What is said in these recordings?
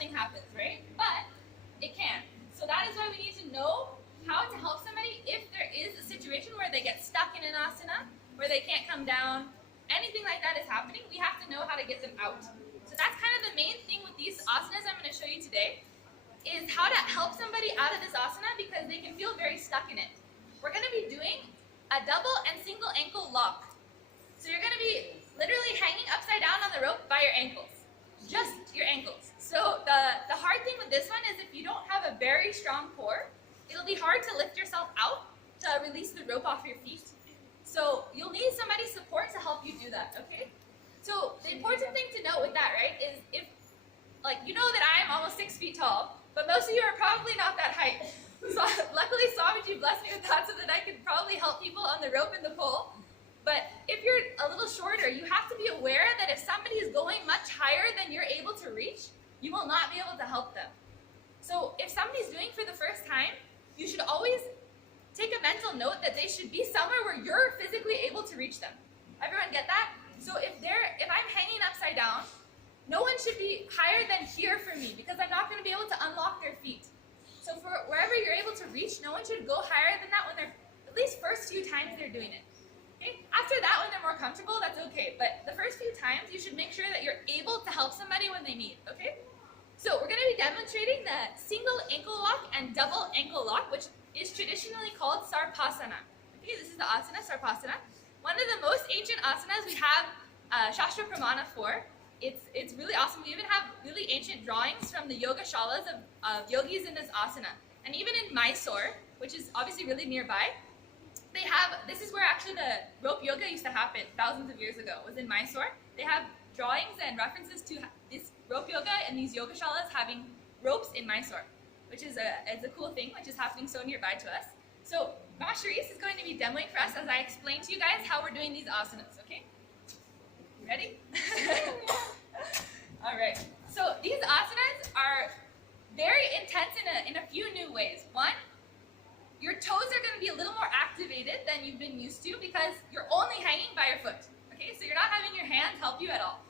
nothing happens, right? But it can. So that is why we need to know how to help somebody if there is a situation where they get stuck in an asana, where they can't come down, anything like that is happening, we have to know how to get them out. So that's kind of the main thing with these asanas I'm going to show you today, is how to help somebody out of this asana because they can feel very stuck in it. We're going to be doing a double and single ankle lock. So you're going to be literally hanging upside down on the rope by your ankles. Just your ankles. So the hard thing with this one is if you don't have a very strong core, it'll be hard to lift yourself out to release the rope off your feet. So you'll need somebody's support to help you do that, okay? So the important thing to note with that, right, is if, like, you know that I'm almost 6 feet tall, but most of you are probably not that height. So luckily Swamiji blessed me with that so that I could probably help people on the rope and the pole. But if you're a little shorter, you have to be aware that if somebody is going much higher than you're able to reach, you will not be able to help them. So if somebody's doing for the first time, you should always take a mental note that they should be somewhere where you're physically able to reach them. Everyone get that? So if I'm hanging upside down, no one should be higher than here for me because I'm not going to be able to unlock their feet. So for wherever you're able to reach, no one should go higher than that when they're, at least first few times they're doing it. Okay? After that, when they're more comfortable, that's okay. But the first few times, you should make sure that you're able to help somebody when they need, okay? So we're going to be demonstrating the single ankle lock and double ankle lock, which is traditionally called Sarpasana. Okay, this is the asana, Sarpasana. One of the most ancient asanas we have Shastra Pramana for. It's really awesome. We even have really ancient drawings from the yoga shalas of yogis in this asana. And even in Mysore, which is obviously really nearby, they have, this is where actually the rope yoga used to happen thousands of years ago, was in Mysore. They have drawings and references to this rope yoga and these yoga shalas having ropes in Mysore, which is a cool thing, which is happening so nearby to us. So Mama Sharice is going to be demoing for us as I explain to you guys how we're doing these asanas, okay? Ready? All right. So these asanas are very intense in a few new ways. One, your toes are going to be a little more activated than you've been used to because you're only hanging by your foot. Okay, so you're not having your hands help you at all.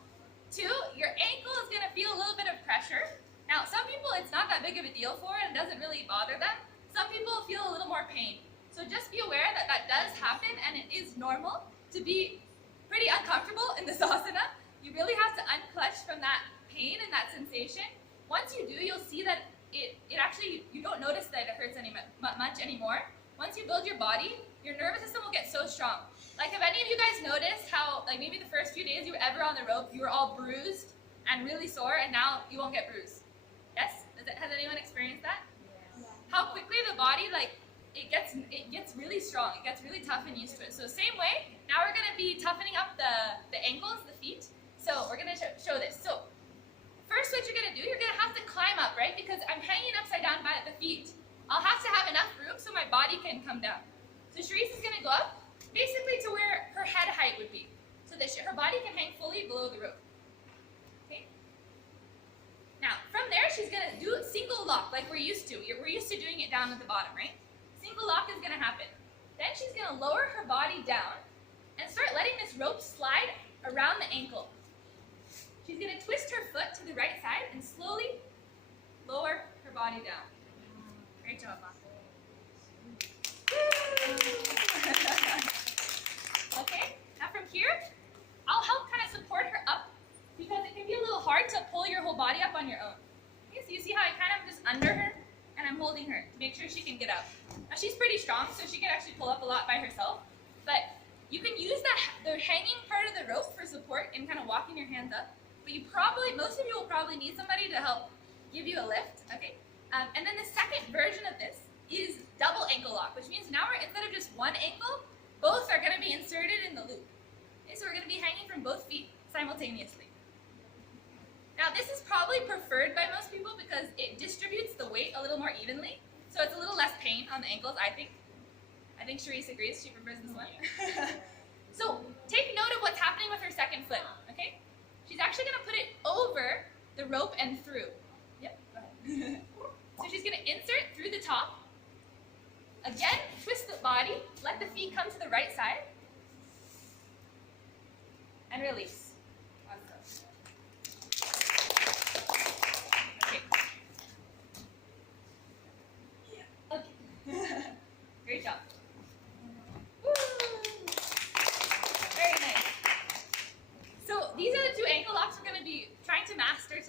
Two, your ankle is going to feel a little bit of pressure. Now, some people it's not that big of a deal for and it doesn't really bother them. Some people feel a little more pain. So just be aware that that does happen and it is normal to be pretty uncomfortable in this asana. You really have to unclutch from that pain and that sensation. Once you do, you'll see that it actually, you don't notice that it hurts much anymore. Once you build your body, your nervous system will get so strong. Like, have any of you guys noticed how, like, maybe the first few days you were ever on the rope, you were all bruised and really sore, and now you won't get bruised? Yes? Has anyone experienced that? Yeah. How quickly the body, like, it gets really strong. It gets really tough and used to it. So same way, now we're going to be toughening up the ankles, the feet. So we're going to show this. So first, what you're going to do, you're going to have to climb up, right? Because I'm hanging upside down by the feet. I'll have to have enough room so my body can come down. So Sharice is going to go up basically to where her head height would be. So that her body can hang fully below the rope. Okay? Now, from there, she's going to do single lock like we're used to. We're used to doing it down at the bottom, right? Single lock is going to happen. Then she's going to lower her body down and start letting this rope slide around the ankle. She's going to twist her foot to the right side and slowly lower her body down. Great job, Mom. Okay, now from here, I'll help kind of support her up because it can be a little hard to pull your whole body up on your own. Okay, so you see how I kind of just under her and I'm holding her to make sure she can get up. Now she's pretty strong, so she can actually pull up a lot by herself, but you can use the hanging part of the rope for support in kind of walking your hands up. But most of you will probably need somebody to help give you a lift, okay? And then the second version of this is double ankle lock, which means now instead of just one ankle, both are going to be inserted in the loop. Okay, so we're going to be hanging from both feet simultaneously. Now this is probably preferred by most people because it distributes the weight a little more evenly, so it's a little less pain on the ankles, I think. I think Sharice agrees, she prefers this one. So take note of what's happening with her second foot, okay? She's actually going to put it over the rope and through. Yep, go ahead. So she's going to insert through the top. Again, twist the body, let the feet come to the right side. And release. Okay.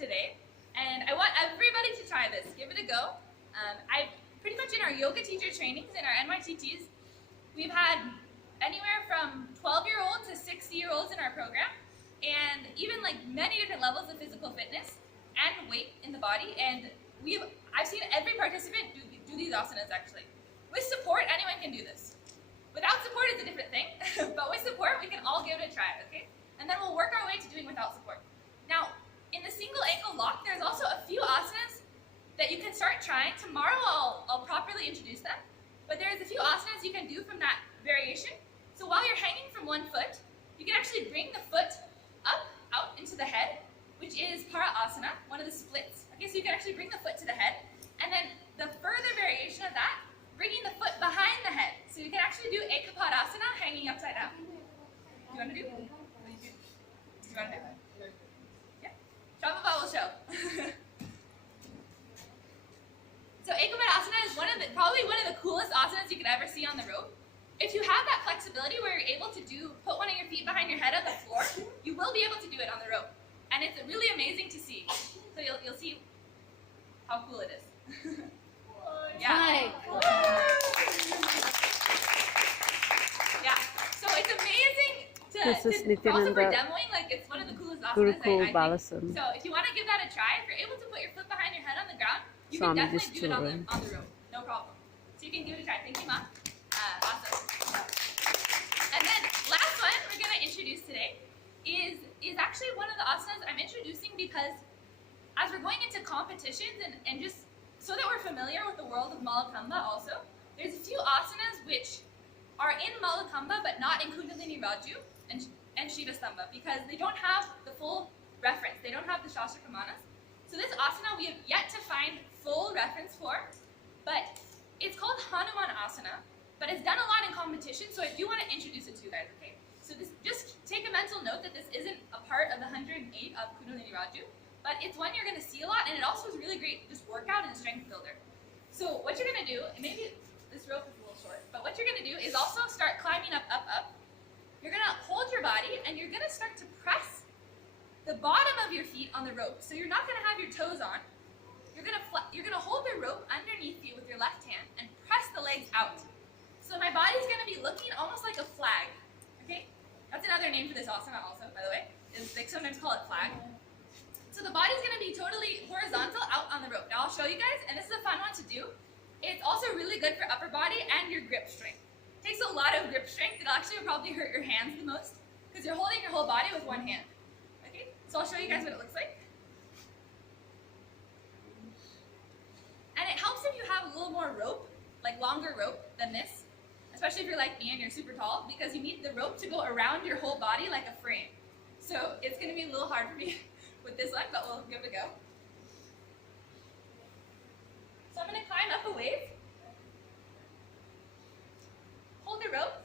today, and I want everybody to try this. Give it a go. I pretty much in our yoga teacher trainings, in our NYTTs, we've had anywhere from 12-year-olds to 60-year-olds in our program, and even like many different levels of physical fitness and weight in the body. And I've seen every participant do these asanas actually. With support, anyone can do this. Without support, it's a different thing, but with support, we can all give it a try, okay? And then we'll work our way to doing without support. Now, in the single ankle lock, there's also a few asanas that you can start trying. Tomorrow, I'll properly introduce them, but there's a few asanas you can do from that variation. So while you're hanging from one foot, you can actually bring the foot up, out into the head, which is para asana, one of the splits. Okay, so you can actually bring the foot to the head, and then the further variation of that, bringing the foot behind the head. So you can actually do Ekapadasana hanging upside down. You want to do? You want to do? Yeah. Shambhava will show. So Ekapadasana is probably one of the coolest asanas you could ever see on the rope. If you have that flexibility where you're able to put one of your feet behind your head on the floor, you will be able to do it on the rope. And it's really amazing to see. So you'll see how cool it is. Yeah. Yeah. So it's amazing This is also for Nithyananda demoing, like it's one of the coolest asanas Gurukul I think. Balasan. So if you want to give that a try, if you're able to put your foot behind your head on the ground, you can Swamiji's definitely do it on children. the rope. No problem. So you can give it a try. Thank you, Mom. Awesome. And then last one we're going to introduce today is actually one of the asanas I'm introducing because as we're going into competitions and just so that we're familiar with the world of Malakamba also, there's a few asanas which are in Malakamba but not in Kundalini Raju and Shiva Stamba because they don't have the full reference. They don't have the Shastra Pramanas. So this asana we have yet to find full reference for, but it's called Hanuman Asana, but it's done a lot in competition, so I do want to introduce it to you guys, okay? So just take a mental note that this isn't a part of the 108 of Kundalini Raju, but it's one you're going to see a lot, and it also is really great just workout and strength builder. So what you're going to do, and maybe this rope is a little short, but what you're going to do is also start climbing up, up, up. You're going to hold your body, and you're going to start to press the bottom of your feet on the rope. So you're not going to have your toes on. You're going to hold the rope underneath you with your left hand and press the legs out. So my body's going to be looking almost like a flag, okay? That's another name for this asana also, by the way. Is they sometimes call it flag. So the body's going to be totally horizontal out on the rope. Now I'll show you guys, and this is a fun one to do. It's also really good for upper body and your grip strength. It takes a lot of grip strength. It'll actually probably hurt your hands the most because you're holding your whole body with one hand. Okay, so I'll show you guys what it looks like. And it helps if you have a little more rope, like longer rope than this, especially if you're like me and you're super tall, because you need the rope to go around your whole body like a frame. So it's going to be a little hard for me with this one, but we'll give it a go. So I'm going to climb up a wave. Hold the rope.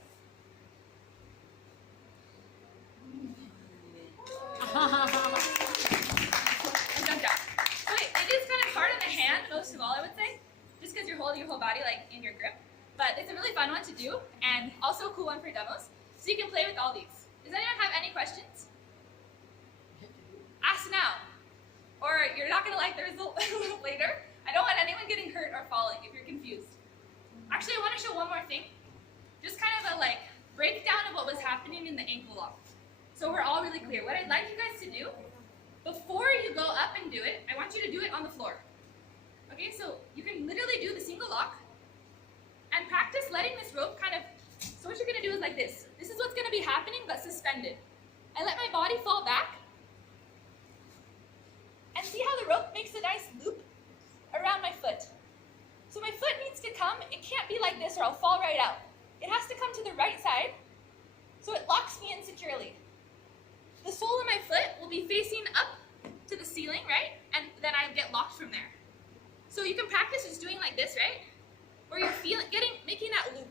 And jump down. So it is kind of hard on the hand, most of all, I would say, just because you're holding your whole body like in your grip. But it's a really fun one to do, and also a cool one for demos. So you can play with all these. Does anyone have any questions? Ask now. Or you're not going to like the result later. I don't want anyone getting hurt or falling if you're confused. Actually, I want to show one more thing. Just kind of a breakdown of what was happening in the ankle lock. So we're all really clear. What I'd like you guys to do, before you go up and do it, I want you to do it on the floor. Okay, so you can literally do the single lock and practice letting this rope so what you're going to do is like this. This is what's going to be happening, but suspended. I let my body fall back. And see how the rope makes a nice loop around my foot. So my foot needs to come, it can't be like this or I'll fall right out. It has to come to the right side, so it locks me in securely. The sole of my foot will be facing up to the ceiling, right? And then I get locked from there. So you can practice just doing like this, right? Where you're making that loop.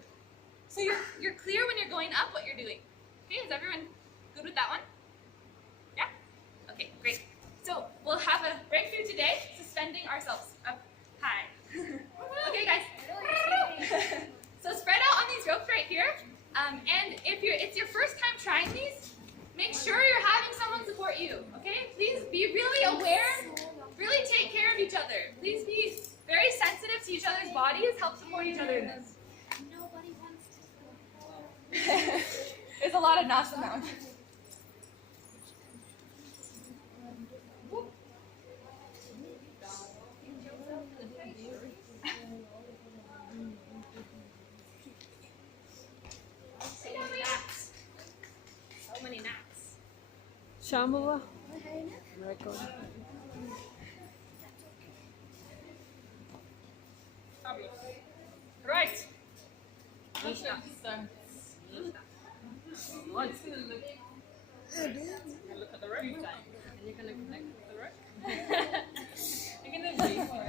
So you're clear when you're going up what you're doing. Okay, is everyone good with that one? Yeah? Okay, great. So we'll have a breakthrough today, suspending ourselves up high. Okay, guys. So spread out on these ropes right here. And if it's your first time trying these, make sure you're having someone support you. Okay? Please be really aware Really take care of each other. Please be very sensitive to each other's bodies. Help support each other in this. Nobody wants to. There's a lot of nasa now. So many naps. Shamala. Right. Once. Look at the rope. And you're going to connect with the rope. You're going to breathe.